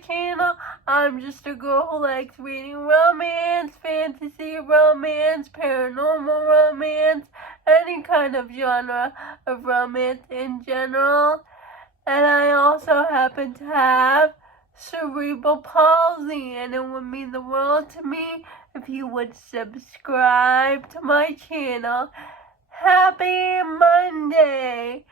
channel. I'm just a girl who likes reading romance, fantasy romance, paranormal romance, any kind of genre of romance in general. And I also happen to have cerebral palsy, and it would mean the world to me if you would subscribe to my channel. Happy Monday!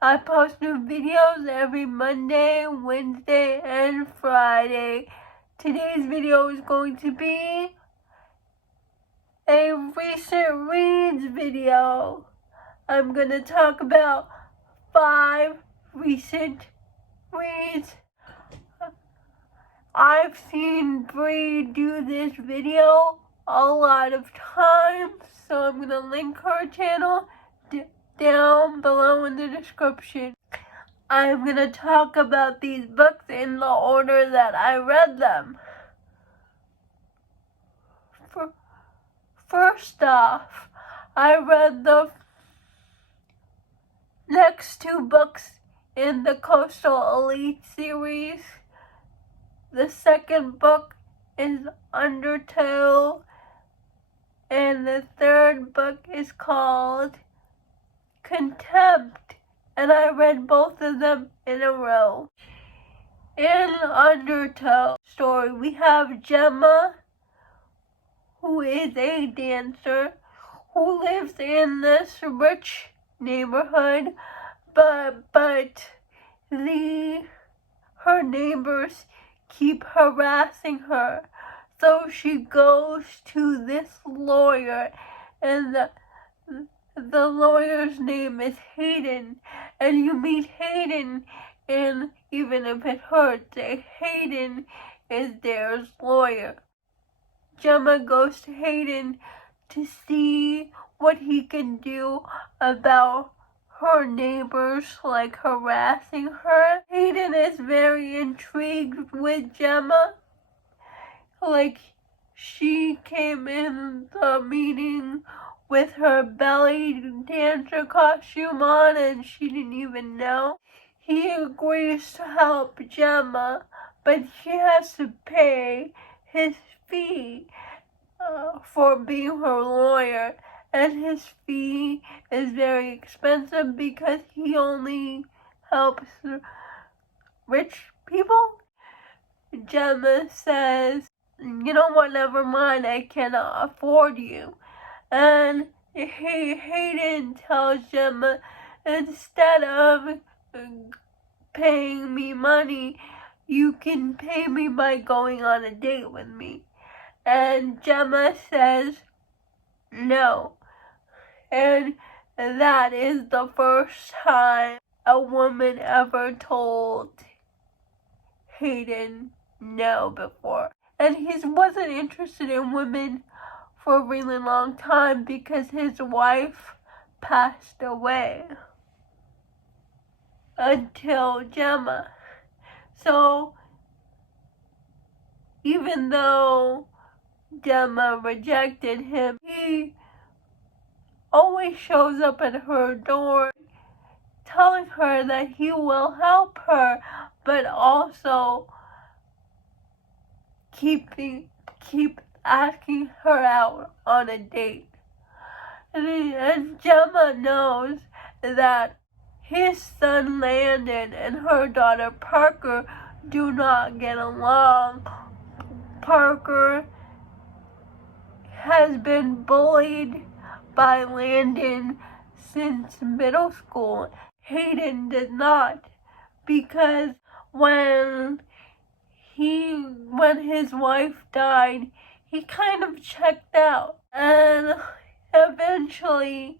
I post new videos every Monday, Wednesday, and Friday. Today's video is going to be a recent reads video. I'm going to talk about 5 recent reads. I've seen Bree do this video a lot of times, so I'm going to link her channel down below in the description. I'm going to talk about these books in the order that I read them. First off, I read the next 2 books in the Coastal Elite series. The second book is Undertow, and the third book is called Contempt, and I read both of them in a row. In Undertow story, we have Gemma, who is a dancer, who lives in this rich neighborhood, but her neighbors keep harassing her. So she goes to this lawyer, and the lawyer's name is Hayden, and you meet Hayden, and even if it hurts, Hayden is their lawyer. Gemma goes to Hayden to see what he can do about her neighbors, like, harassing her. Hayden is very intrigued with Gemma. Like, she came in the meeting with her belly dancer costume on, and she didn't even know. He agrees to help Gemma, but she has to pay his fee for being her lawyer, and his fee is very expensive because he only helps rich people. Gemma says, "You know what, never mind, I cannot afford you." And Hayden tells Gemma, "Instead of paying me money, you can pay me by going on a date with me." And Gemma says no. And that is the first time a woman ever told Hayden no before. And he wasn't interested in women for a really long time because his wife passed away until Gemma. So even though Gemma rejected him, he always shows up at her door telling her that he will help her, but also keep asking her out on a date. And Gemma knows that his son Landon and her daughter Parker do not get along. Parker has been bullied by Landon since middle school. Hayden did not, because when his wife died, he kind of checked out, and eventually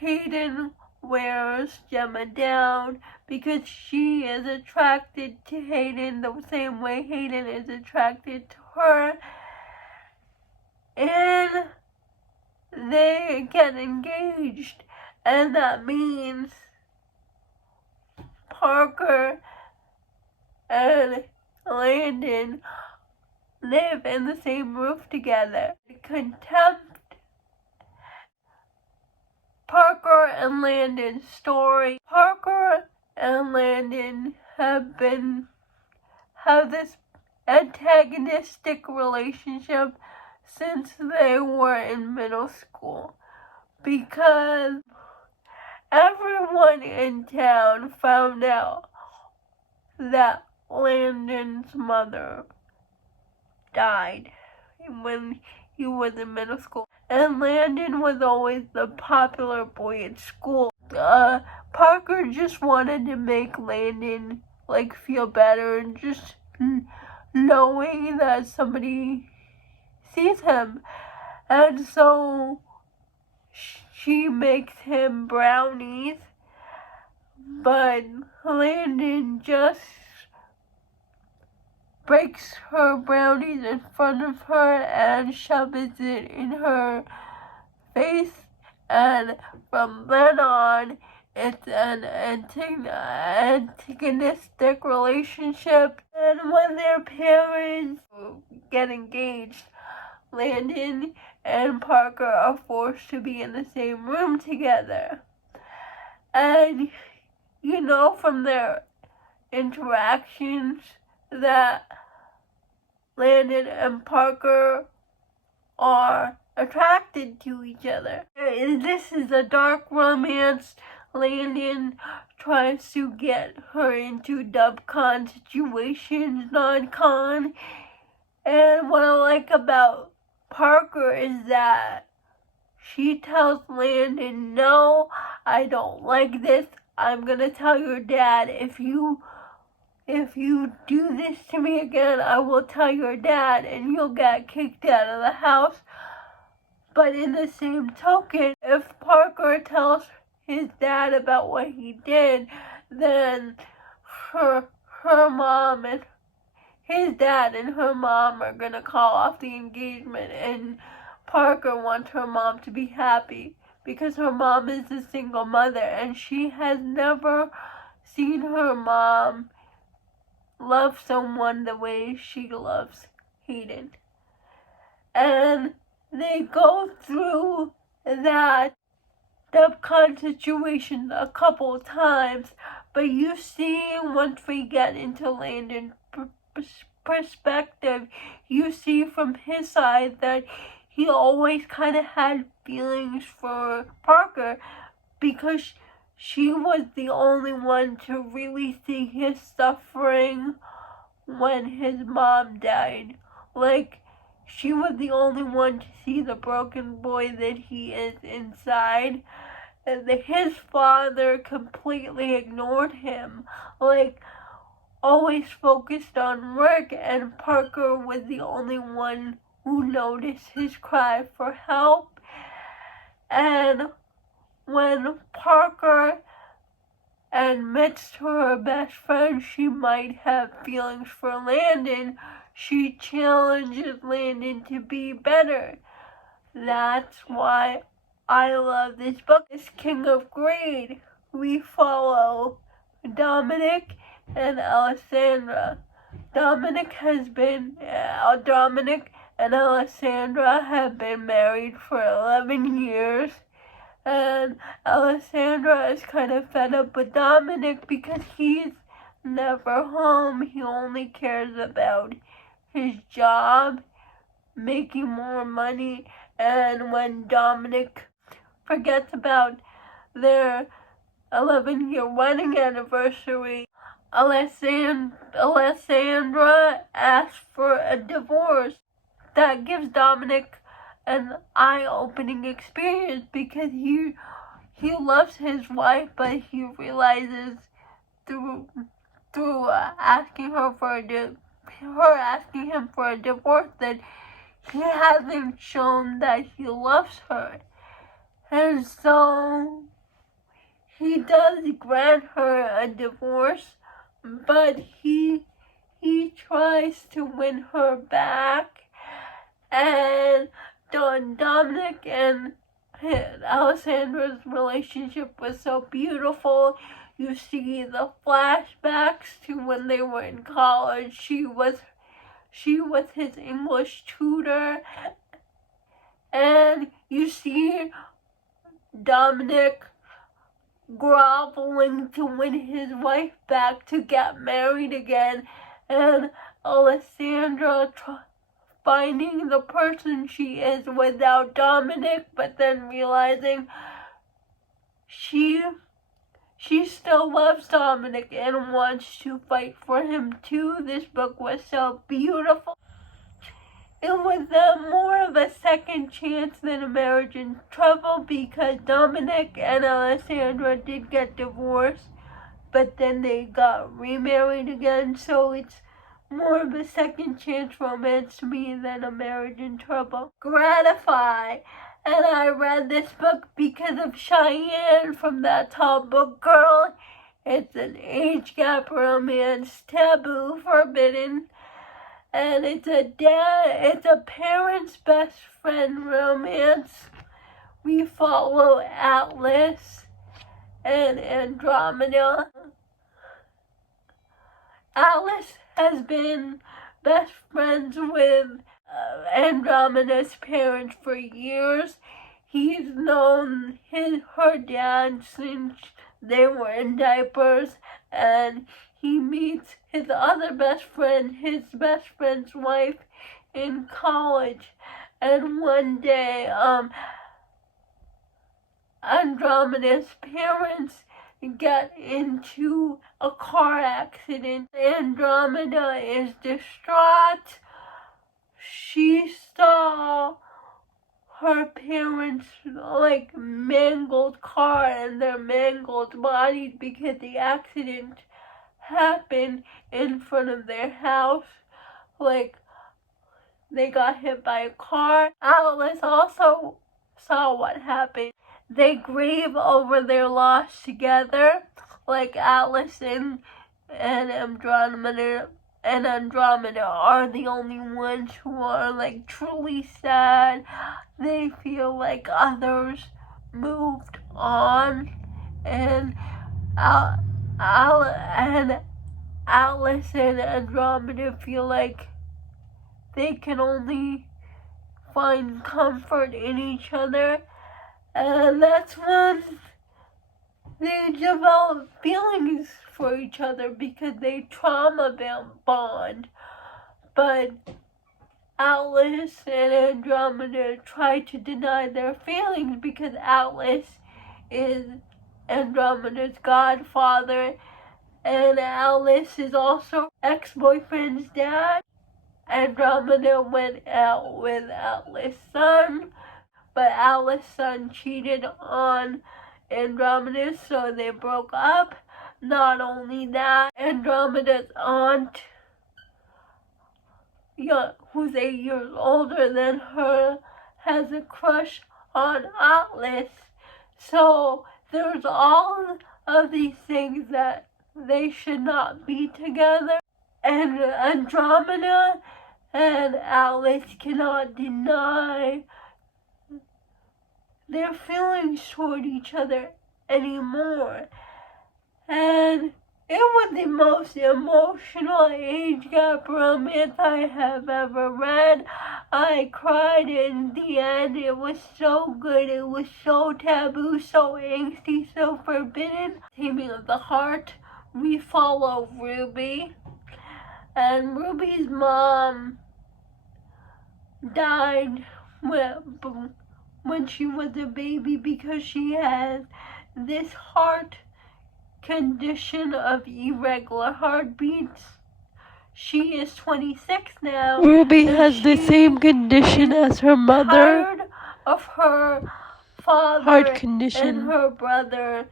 Hayden wears Gemma down because she is attracted to Hayden the same way Hayden is attracted to her, and they get engaged, and that means Parker and Landon live in the same roof together. Contempt. Parker and Landon's story. Parker and Landon have been have this antagonistic relationship since they were in middle school, because everyone in town found out that Landon's mother died when he was in middle school, and Landon was always the popular boy at school. Parker just wanted to make Landon feel better, and just knowing that somebody sees him, and so she makes him brownies, but Landon just breaks her brownies in front of her and shoves it in her face, and from then on, it's an antagonistic relationship. And when their parents get engaged, Landon and Parker are forced to be in the same room together. And you know from their interactions that Landon and Parker are attracted to each other. This is a dark romance. Landon tries to get her into dub-con situations, non-con. And what I like about Parker is that she tells Landon, no, I don't like this. I'm gonna tell your dad. If you do this to me again, I will tell your dad and you'll get kicked out of the house. But in the same token, if Parker tells his dad about what he did, then her mom and his dad and her mom are gonna call off the engagement, and Parker wants her mom to be happy because her mom is a single mother and she has never seen her mom love someone the way she loves Hayden. And they go through that dub-con situation a couple times, but you see, once we get into Landon's perspective, you see from his side that he always kind of had feelings for Parker because she was the only one to really see his suffering when his mom died. She was the only one to see the broken boy that he is inside. And his father completely ignored him, always focused on work, and Parker was the only one who noticed his cry for help. And when Parker admits to her best friend she might have feelings for Landon, she challenges Landon to be better. That's why I love this book. It's King of Greed. We follow Dominic and Alessandra. Dominic and Alessandra have been married for 11 years. And Alessandra is kind of fed up with Dominic because he's never home. He only cares about his job, making more money. And when Dominic forgets about their 11-year wedding anniversary, Alessandra asks for a divorce. That gives Dominic an eye-opening experience because he loves his wife, but he realizes through asking him for a divorce that he hasn't shown that he loves her. And so he does grant her a divorce, but he tries to win her back. And Dominic and Alessandra's relationship was so beautiful. You see the flashbacks to when they were in college. She was his English tutor. And you see Dominic groveling to win his wife back to get married again. and Alessandra finding the person she is without Dominic, but then realizing she still loves Dominic and wants to fight for him too. This book was so beautiful. It was more of a second chance than A Marriage in Trouble because Dominic and Alessandra did get divorced, but then they got remarried again, so it's more of a second chance romance to me than A Marriage in Trouble. Gratify. And I read this book because of Cheyenne from That Tall Book Girl. It's an age gap romance, taboo, forbidden. And it's a parent's best friend romance. We follow Atlas and Andromeda. Atlas has been best friends with Andromeda's parents for years. He's known her dad since they were in diapers, and he meets his other best friend, his best friend's wife, in college. And one day, Andromeda's parents get into a car accident. Andromeda is distraught. She saw her parents' mangled car and their mangled bodies because the accident happened in front of their house. They got hit by a car. Atlas also saw what happened. They grieve over their loss together, Atlas and Andromeda are the only ones who are truly sad. They feel like others moved on, and Atlas and Andromeda feel like they can only find comfort in each other, and that's when they develop feelings for each other because they trauma bond. But Atlas and Andromeda try to deny their feelings because Atlas is Andromeda's godfather, and Atlas is also ex-boyfriend's dad. Andromeda went out with Atlas' son, but Atlas' son cheated on Andromeda, so they broke up. Not only that, Andromeda's aunt, who's 8 years older than her, has a crush on Atlas. So there's all of these things that they should not be together. And Andromeda and Atlas cannot deny their feelings toward each other anymore. And it was the most emotional age gap romance I have ever read. I cried in the end. It was so good. It was so taboo, so angsty, so forbidden. Taming of the Heart. We follow Ruby. And Ruby's mom died when she was a baby because she has this heart condition of irregular heartbeats. She is 26 now. Ruby has the same condition as her mother. Tired of her father heart condition and her brother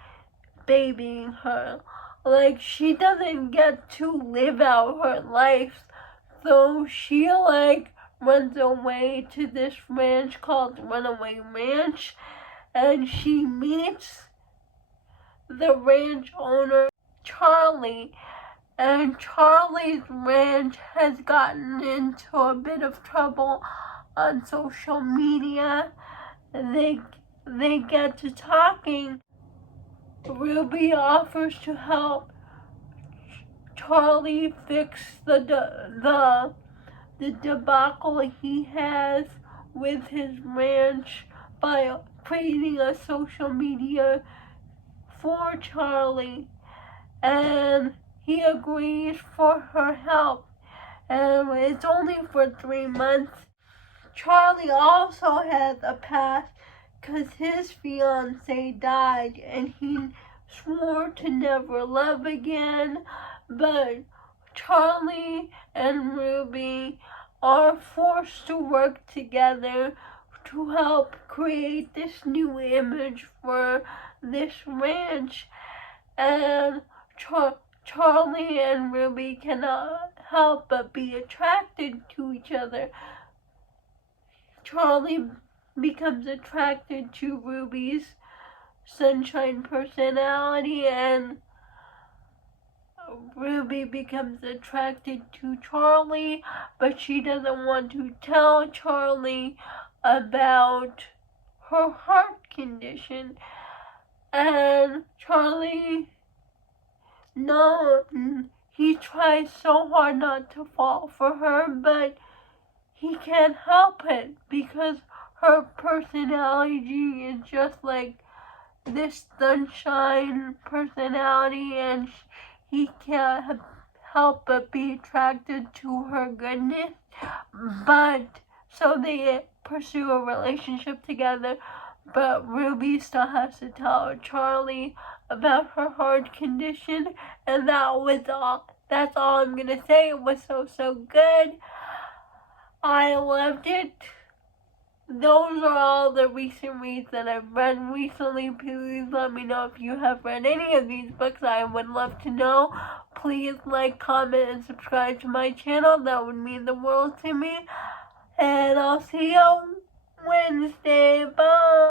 babying her. She doesn't get to live out her life, so she runs away to this ranch called Runaway Ranch, and she meets the ranch owner, Charlie, and Charlie's ranch has gotten into a bit of trouble on social media. They get to talking. Ruby offers to help Charlie fix the debacle he has with his ranch by creating a social media for Charlie, and he agrees for her help. it's only for 3 months. Charlie also has a past because his fiancée died and he swore to never love again, but Charlie and Ruby are forced to work together to help create this new image for this ranch, and Charlie and Ruby cannot help but be attracted to each other. Charlie becomes attracted to Ruby's sunshine personality, and Ruby becomes attracted to Charlie, but she doesn't want to tell Charlie about her heart condition. And Charlie, no, he tries so hard not to fall for her, but he can't help it because her personality is just like this sunshine personality, and he can't help but be attracted to her goodness. But so they pursue a relationship together, but Ruby still has to tell Charlie about her heart condition, and that was all. That's all I'm gonna say. It was so good. I loved it. Those are all the recent reads that I've read recently. Please let me know if you have read any of these books. I would love to know. Please like, comment, and subscribe to my channel. That would mean the world to me. And I'll see you Wednesday. Bye.